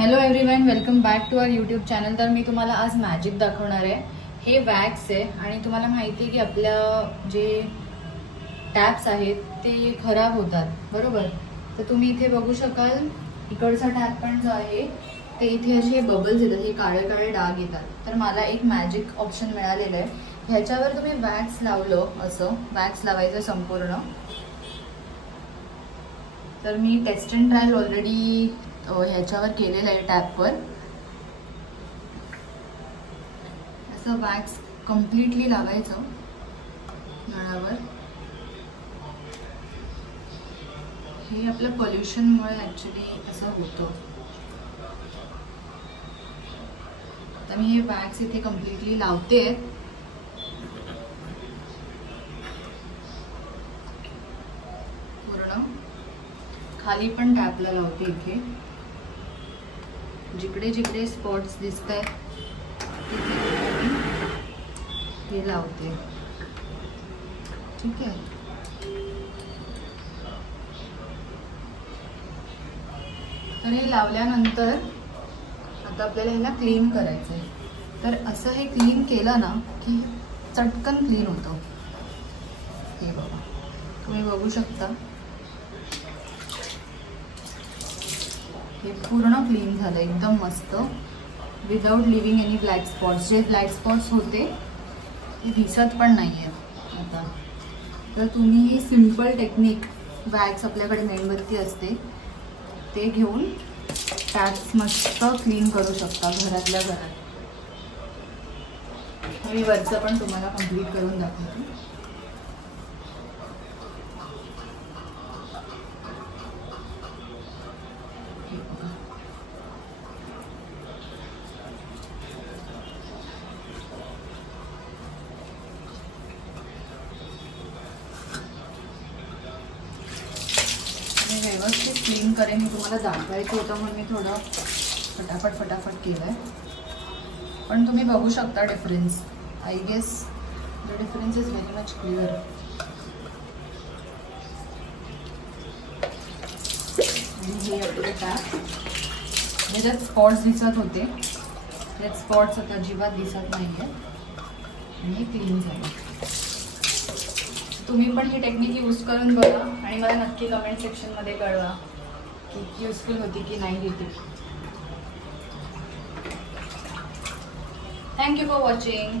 Hello everyone, welcome back to our YouTube channel. तर मी तुम्हाला आज मॅजिक दाखवणार आहे। हे वॅक्स आहे आणि तुम्हाला माहिती आहे की आपल्या जे टॅप्स आहेत ते खराब होतात, बरोबर। तर तुम्ही इथे बघू शकाल, इकडचा टॅप पण जो आहे ते इथे असे बबल्स येतात, हे काळे काळे डाग येतात। तर मला एक मॅजिक ऑप्शन मिळालेलं आहे, ह्याच्यावर तुम्ही वॅक्स लावलं, असं वॅक्स लावायचं संपूर्ण। तर मी टेस्ट अँड ट्रायल ऑलरेडी ह्याच्यावर केलेलं आहे, टॅपवर असं वॅक्स कम्प्लिटली लावायचं नळावर। हे आपलं पोल्युशनमुळे ॲक्च्युली असं होतं। तर मी हे वॅक्स इथे कम्प्लिटली लावते। पूर्ण खाली पण टॅपला लावते, इथे जिकडे जिकडे स्पॉट्स दिसत आहेत हे लावते, ठीक आहे। तर हे लावल्यानंतर आता आपल्याला ह्याला क्लीन करायचं आहे। तर असं हे क्लीन केलं ना की चटकन क्लीन होतं। हे बघा, तुम्ही बघू शकता, हे पूर्ण क्लीन झालं एकदम मस्त, without leaving any black spots. जे ब्लॅक स्पॉट्स होते ते दिसत पण नाही आहेत आता। तर तुम्ही ही सिम्पल टेक्निक, वॅक्स आपल्याकडे मेणबत्ती असते ते घेऊन टॅप्स मस्त क्लीन करू शकता घरातल्या घरात। मी वरचं पण तुम्हाला कंप्लीट करून दाखवते। व्यवस्थित क्लीन करेन, मी तुम्हाला दाखवायचं होतं म्हणून मी थोडं फटाफट केलंय। पण तुम्ही बघू शकता difference. I guess the difference is very much clear. हे आपले टॅप, ज्याच्यात स्पॉट्स दिसत होते त्यात स्पॉट्स आता अजिबात दिसत नाहीये आणि क्लीन झाले। तुम्ही पण ही टेक्निक यूज करून बघा आणि मला नक्की कमेंट सेक्शनमध्ये कळवा की यूजफुल होती की नाही होती। Thank you for watching.